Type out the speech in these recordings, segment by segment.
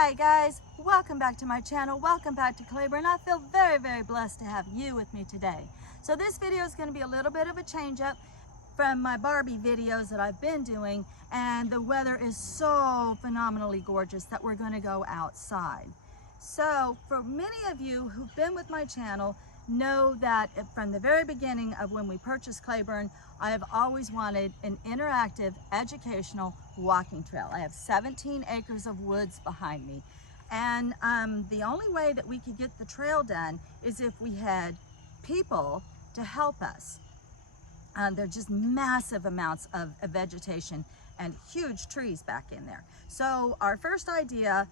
Hi guys, welcome back to my channel. Welcome back to Cleburne. I feel very blessed to have you with me today. So this video is going to be a little bit of a change up from my Barbie videos that I've been doing, and the weather is so phenomenally gorgeous that we're going to go outside. So for many of you who've been with my channel know that from the very beginning of when we purchased Cleburne, I have always wanted an interactive educational walking trail. I have 17 acres of woods behind me, and the only way that we could get the trail done is if we had people to help us. There are just massive amounts of vegetation and huge trees back in there. So our first idea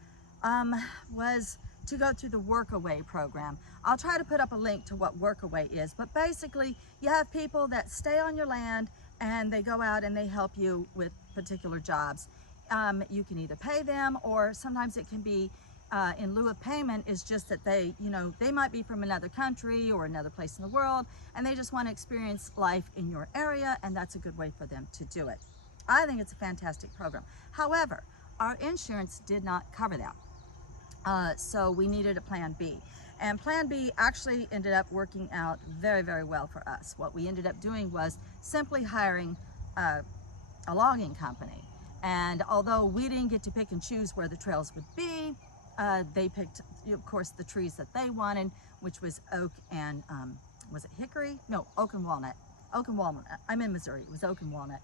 was to go through the Workaway program. I'll try to put up a link to what Workaway is, but basically you have people that stay on your land and they go out and they help you with particular jobs. You can either pay them, or sometimes it can be in lieu of payment, is just that they might be from another country or another place in the world, and they just want to experience life in your area, and that's a good way for them to do it. I think it's a fantastic program. However, our insurance did not cover that. So we needed a plan B. And plan B actually ended up working out very well for us. What we ended up doing was simply hiring a logging company. And although we didn't get to pick and choose where the trails would be, they picked, of course, the trees that they wanted, which was oak and, was it hickory? No, oak and walnut. Oak and walnut. I'm in Missouri. It was oak and walnut.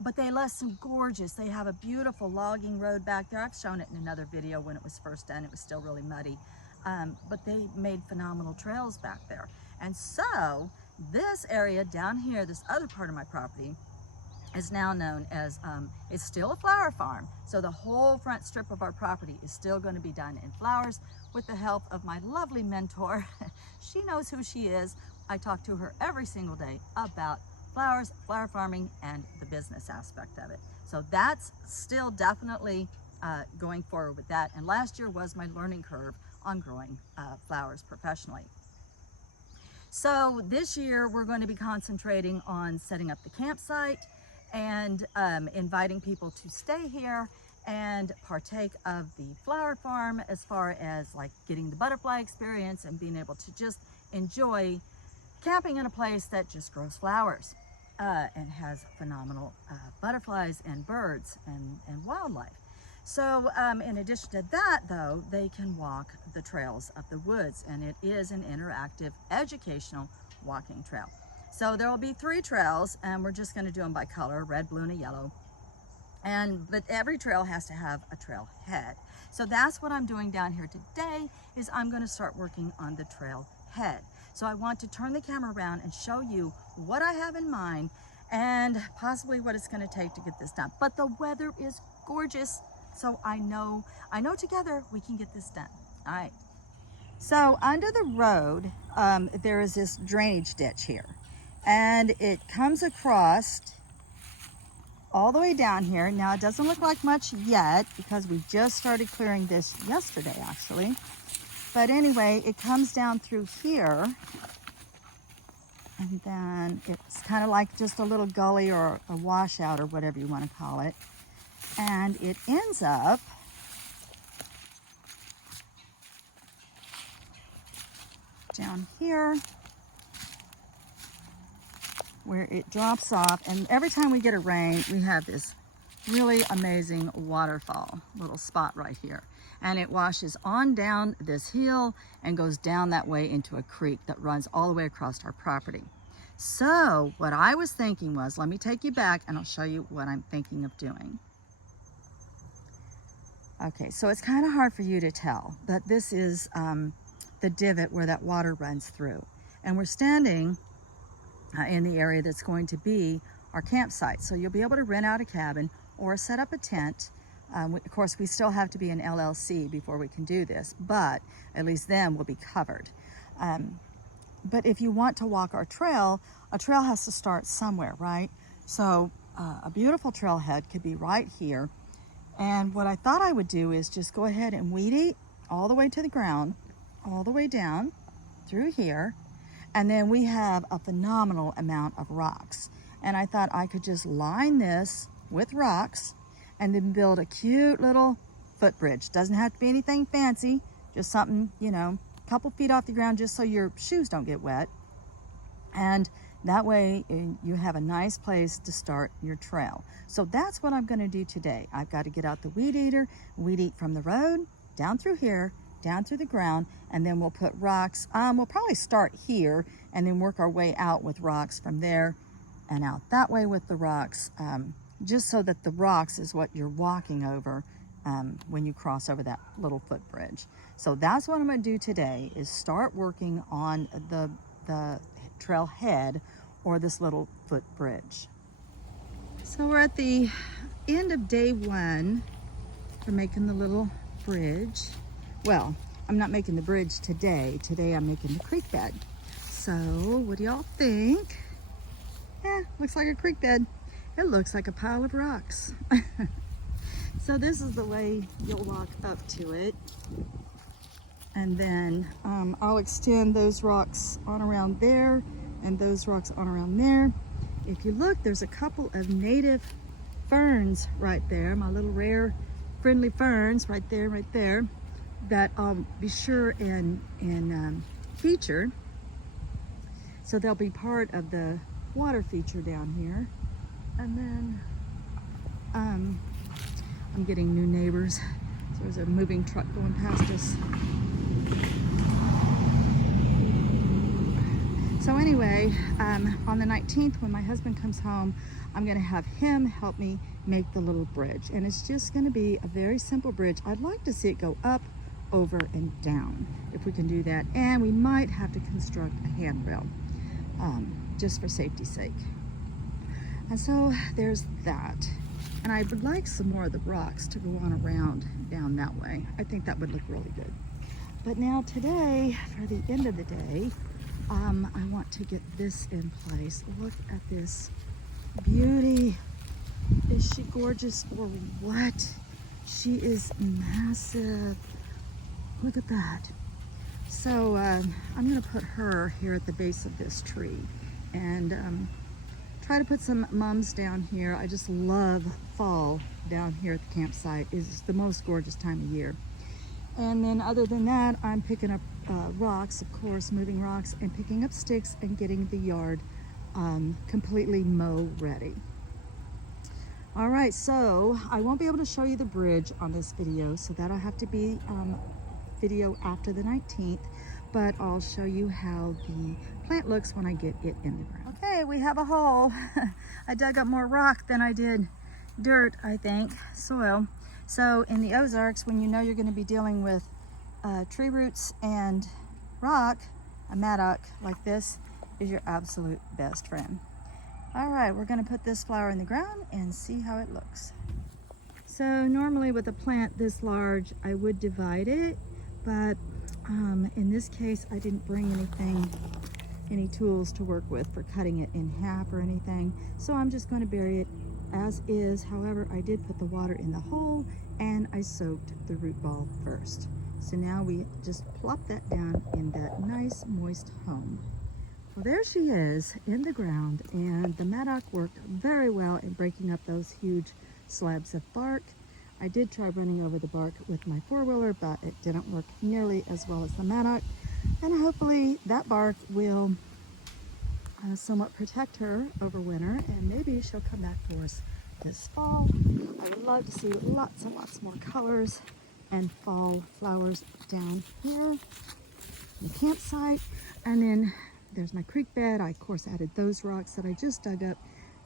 But they left some gorgeous, they have a beautiful logging road back there. I've shown it in another video when it was first done. It was still really muddy. But they made phenomenal trails back there. And so this area down here, this other part of my property, is now known as, it's still a flower farm. So the whole front strip of our property is still going to be done in flowers with the help of my lovely mentor. She knows who she is. I talk to her every single day about flowers, flower farming, and the business aspect of it. So that's still definitely going forward with that. And last year was my learning curve on growing flowers professionally. So this year we're going to be concentrating on setting up the campsite and inviting people to stay here and partake of the flower farm, as far as like getting the butterfly experience and being able to just enjoy camping in a place that just grows flowers and has phenomenal butterflies and birds and wildlife. So in addition to that, though, they can walk the trails of the woods, and it is an interactive educational walking trail. So there will be 3 trails, and we're just going to do them by color: red, blue, and a yellow. But every trail has to have a trail head. So that's what I'm doing down here today, is I'm going to start working on the trail head. So I want to turn the camera around and show you what I have in mind and possibly what it's going to take to get this done. But the weather is gorgeous, so I know together we can get this done. All right. So under the road, there is this drainage ditch here, and it comes across all the way down here. Now it doesn't look like much yet because we just started clearing this yesterday, actually. But anyway, it comes down through here, and then it's kind of like just a little gully or a washout or whatever you want to call it. And it ends up down here where it drops off. And every time we get a rain, we have this really amazing waterfall, little spot right here. And it washes on down this hill and goes down that way into a creek that runs all the way across our property. So what I was thinking was, let me take you back and I'll show you what I'm thinking of doing. Okay, so it's kind of hard for you to tell, but this is the divot where that water runs through. And we're standing in the area that's going to be our campsite. So you'll be able to rent out a cabin or set up a tent. Of course, we still have to be an LLC before we can do this, but at least then we'll be covered. But if you want to walk our trail, a trail has to start somewhere, right? So a beautiful trailhead could be right here. And what I thought I would do is just go ahead and weed eat all the way to the ground, all the way down through here. And then we have a phenomenal amount of rocks. And I thought I could just line this with rocks and then build a cute little footbridge. Doesn't have to be anything fancy, just something, you know, a couple feet off the ground just so your shoes don't get wet. And that way you have a nice place to start your trail. So that's what I'm going to do today. I've got to get out the weed eater, weed eat from the road, down through here, down through the ground, and then we'll put rocks. We'll probably start here and then work our way out with rocks from there and out that way with the rocks, just so that the rocks is what you're walking over when you cross over that little footbridge. So that's what I'm going to do today, is start working on the trailhead or this little footbridge. So we're at the end of day one. We're making the little bridge. Well, I'm not making the bridge today. Today I'm making the creek bed. So what do y'all think? Looks like a creek bed. It looks like a pile of rocks. So this is the way you'll walk up to it. And then I'll extend those rocks on around there and those rocks on around there. If you look, there's a couple of native ferns right there, my little rare friendly ferns right there, that I'll be sure and feature. So they'll be part of the water feature down here. And then I'm getting new neighbors. So there's a moving truck going past us. So anyway, on the 19th, when my husband comes home, I'm gonna have him help me make the little bridge. And it's just gonna be a very simple bridge. I'd like to see it go up, over, and down, if we can do that. And we might have to construct a handrail, just for safety's sake. And so there's that. And I would like some more of the rocks to go on around down that way. I think that would look really good. But now today, for the end of the day, I want to get this in place. Look at this beauty. Is she gorgeous or what? She is massive. Look at that. So I'm gonna put her here at the base of this tree and try to put some mums down here. I just love fall down here at the campsite. It's the most gorgeous time of year. And then other than that, I'm picking up rocks, of course, moving rocks, and picking up sticks and getting the yard completely mow ready. All right, so I won't be able to show you the bridge on this video, so that'll have to be video after the 19th, but I'll show you how the plant looks when I get it in the ground. Okay, we have a hole. I dug up more rock than I did dirt, I think, soil. So in the Ozarks, when you know you're going to be dealing with tree roots and rock, a mattock like this is your absolute best friend. All right, we're going to put this flower in the ground and see how it looks. So normally with a plant this large, I would divide it, but in this case, I didn't bring any tools to work with for cutting it in half or anything. So I'm just going to bury it as is. However, I did put the water in the hole and I soaked the root ball first. So now we just plop that down in that nice moist home. Well, there she is in the ground, and the mattock worked very well in breaking up those huge slabs of bark. I did try running over the bark with my four-wheeler, but it didn't work nearly as well as the mattock. And hopefully that bark will somewhat protect her over winter, and maybe she'll come back for us this fall. I would love to see lots and lots more colors and fall flowers down here in the campsite. And then there's my creek bed. I of course added those rocks that I just dug up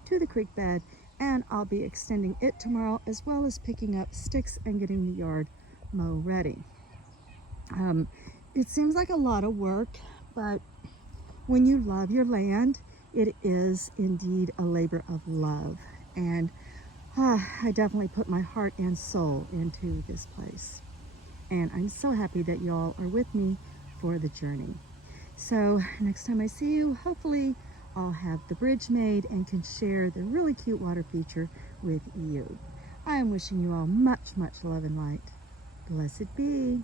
to the creek bed, and I'll be extending it tomorrow, as well as picking up sticks and getting the yard mow ready. It seems like a lot of work, but when you love your land, it is indeed a labor of love. And I definitely put my heart and soul into this place. And I'm so happy that y'all are with me for the journey. So next time I see you, hopefully I'll have the bridge made and can share the really cute water feature with you. I am wishing you all much, much love and light. Blessed be.